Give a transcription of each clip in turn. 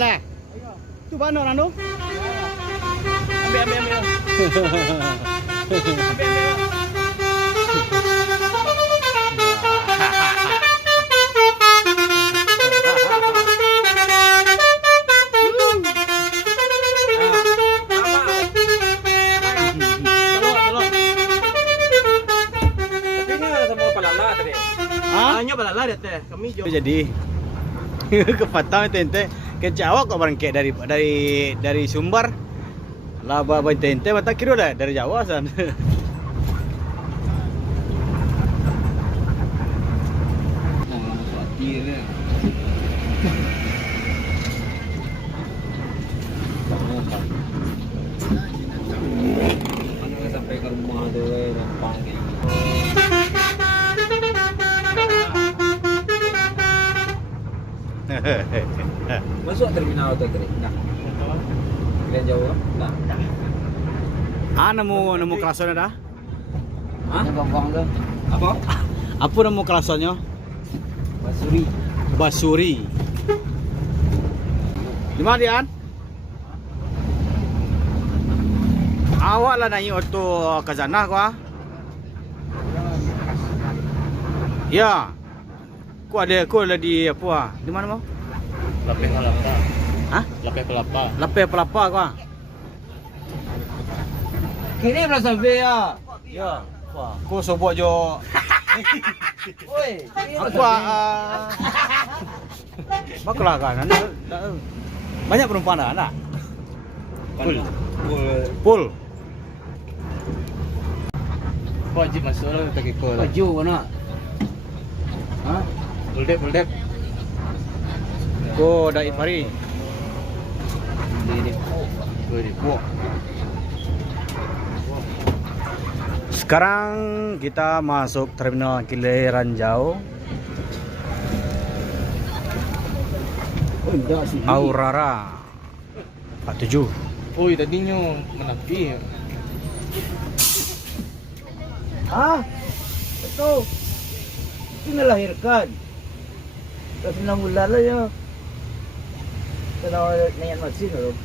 lah. Tu mana orang tu? Ambil. Ambil. Hanya balala dia teh. Kami jauh. Jadi kepatang tente ke Jawa kok berangkat dari Sumbar. Lah bawa tente mata kira dah dari Jawa san. Sampai ke rumah tu gampang. Masuk terminal tu tadi. Dah. Kalian jauh dah. Nemu kelasnya dah? Hah? Gampang tu. Apa? Apa nemu kelasnya? Basuri. Di mana Dian? Awak lah naik auto ke sana kau? Ya. Ku ada di apa? Di mana mau? Lapeh Kelapa. Hah? Lapeh Kelapa kau? Kini belah sampai ya. Ya. Wah, ku sobok jo. Oi, Aku bakal kan. Banyak perempuan ada? Pul. Wajib masuk lah tak ikut. Baju mana? Hah? Buldep. Ko dai pari. Ini. Sekarang kita masuk terminal Kilai Ranjau. Oh, enggak sih. Aurora 47. Oh, tadinya menapi. Betul. Itu melahirkan. Terus 6 bulan lah ya. Sedang naik mesin loh.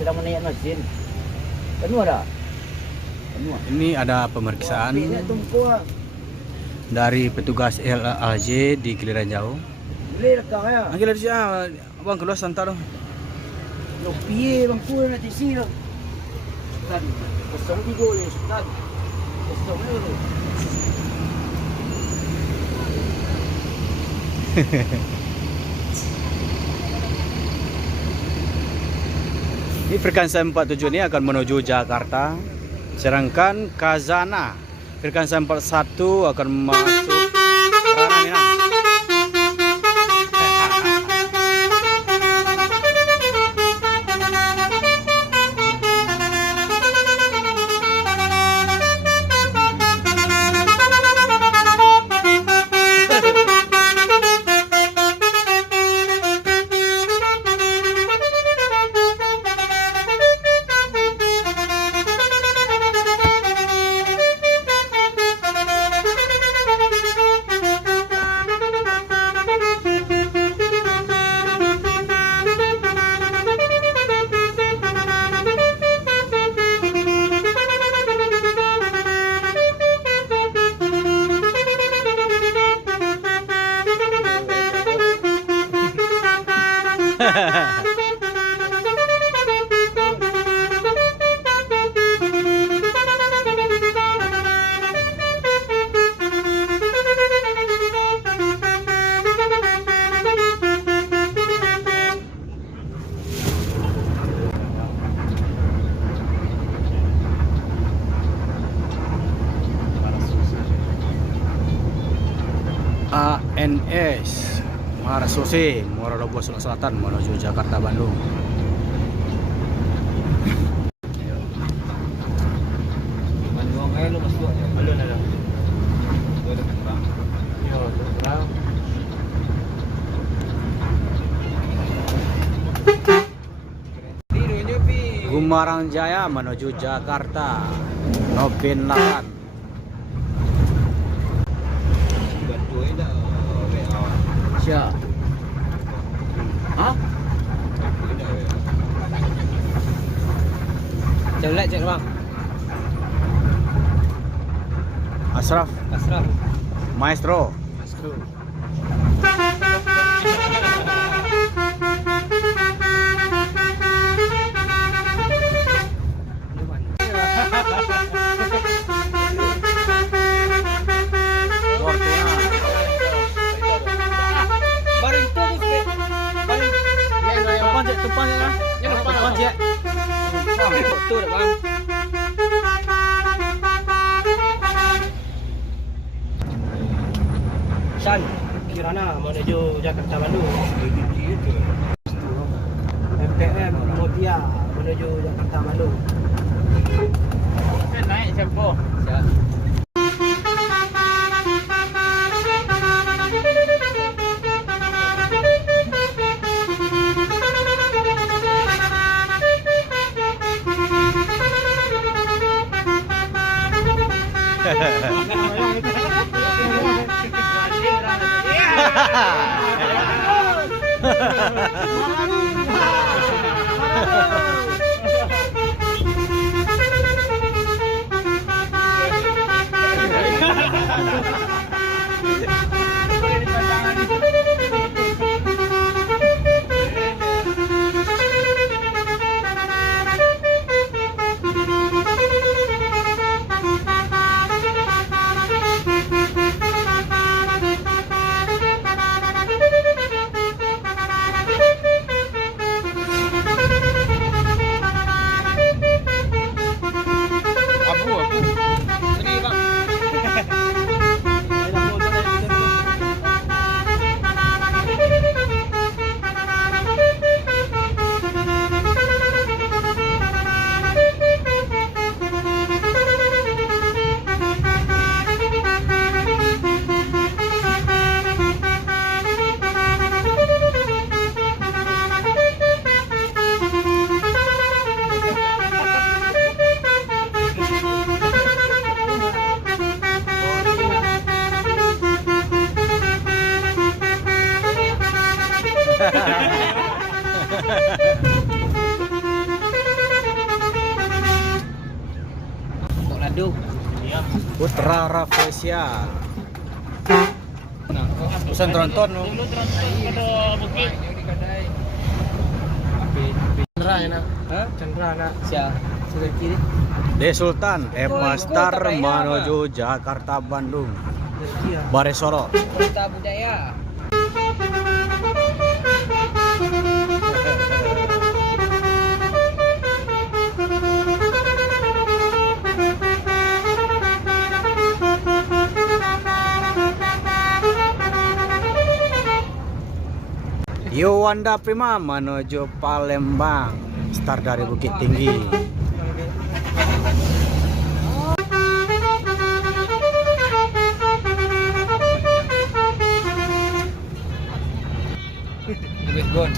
Sedang menaik mesin. Kan ada? Ini ada pemeriksaan Ini tumpu ah. dari petugas LLJ di Kilai Ranjau. Boleh rekam ya. Lagi dari siapa? Abang keluar santar dong. Lo piye bang ku nak tisi lo. Kan 03 ni Ustaz. 0 ni. Ini frekuensi 47 ini akan menuju Jakarta, sedangkan Kazana frekuensi 41 akan masuk Ranah Minang. ANS Marasose, Muara Lobo Selatan menuju Jakarta Bandung. Bandung aja lu masuk ya. Belum ada. Yo, terang. Gumarang Jaya menuju Jakarta. Nopin 8. Siap. Hah? cek bang. Ashraf, Asraf. Maestro. Astro. Baring tu tu. Baring. Tumpang je lah. Tumpang je. Tu dah bang. San, Kirana menuju Jakarta Bandung. MPM Mutia menuju Jakarta Bandung. Naik tempo. Siap. Ladu. Putra Rafflesia. Pesan tronton no. Chandra enak. Hah? Chandra nak. Siap. Sudah kiri. De Sultan Eva Star menuju Jakarta Bandung. Iya. Baresoro. Kota budaya. Yuwanda Prima menuju Palembang. Start dari Bukit Tinggi. Lebih gon.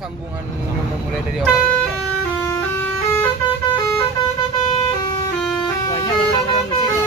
sambungan memulai dari awal. Banyak orang-orang musiknya.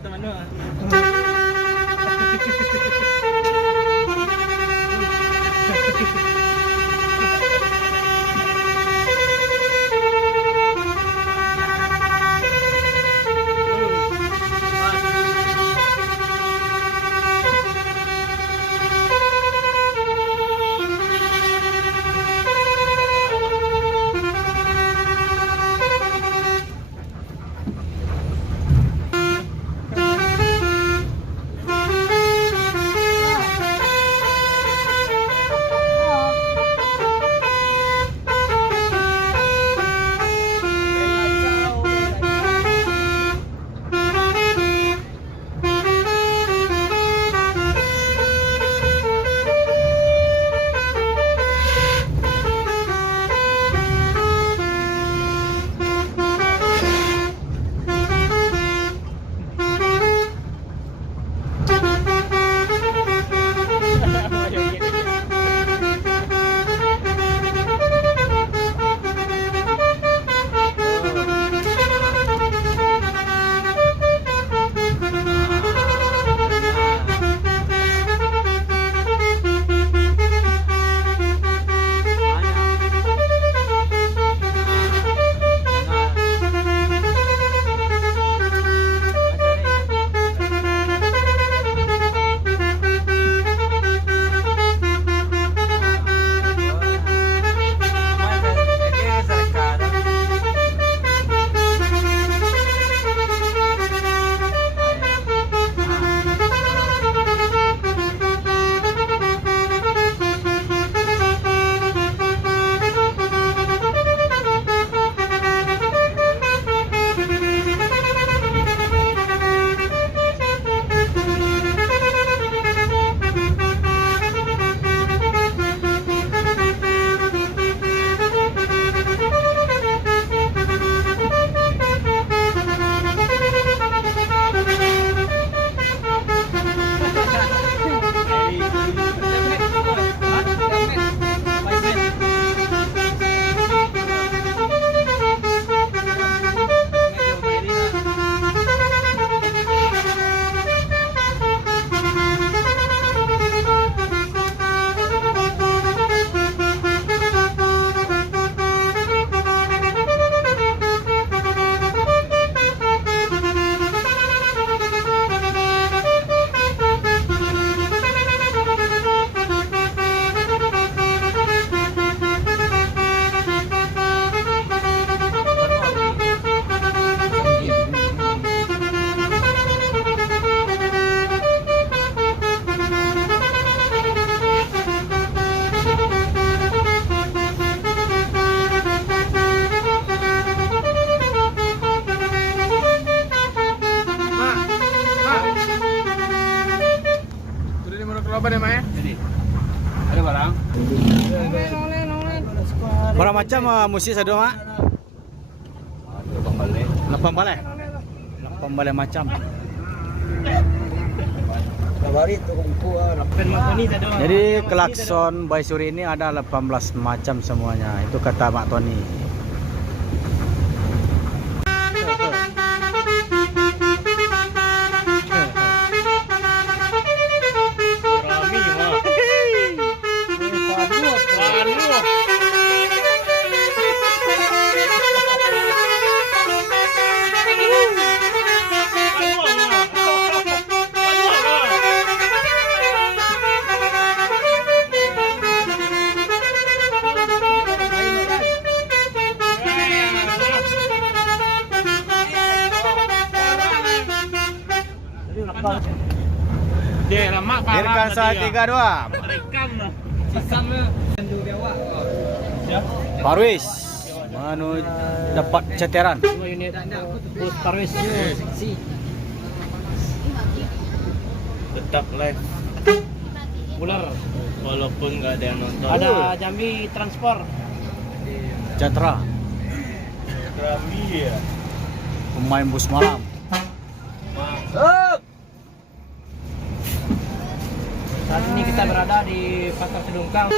Teman doang. Apa namanya? Ada barang? Berapa macam musik sado mak? Lapang balik macam. barit turun kuah. Jadi klakson Baisuri ini ada 18 macam semuanya. Itu kata Mak Tony. Dia lama Dirkansa 32. Parwis menuju dapat ceteran. 2 unit bus Parwis. Tetap live Ular. walaupun nggak ada yang nonton. Ada Jambi Transport. Catra Kami ya. pemain bus malam. Saat ini kita berada di Pasar Sedungkang.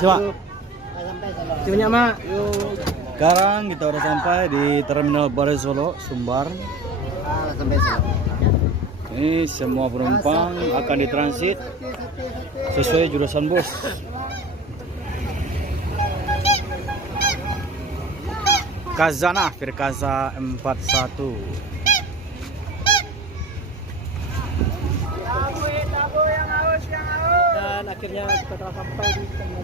Coba. Banyak mak. Sekarang kita udah sampai di Terminal Baru Solo, Sumbar. Sampai sana. Ini semua penumpang akan ditransit sesuai jurusan bus. Kazana Firkaza 41. Dan akhirnya kita telah sampai di terminal.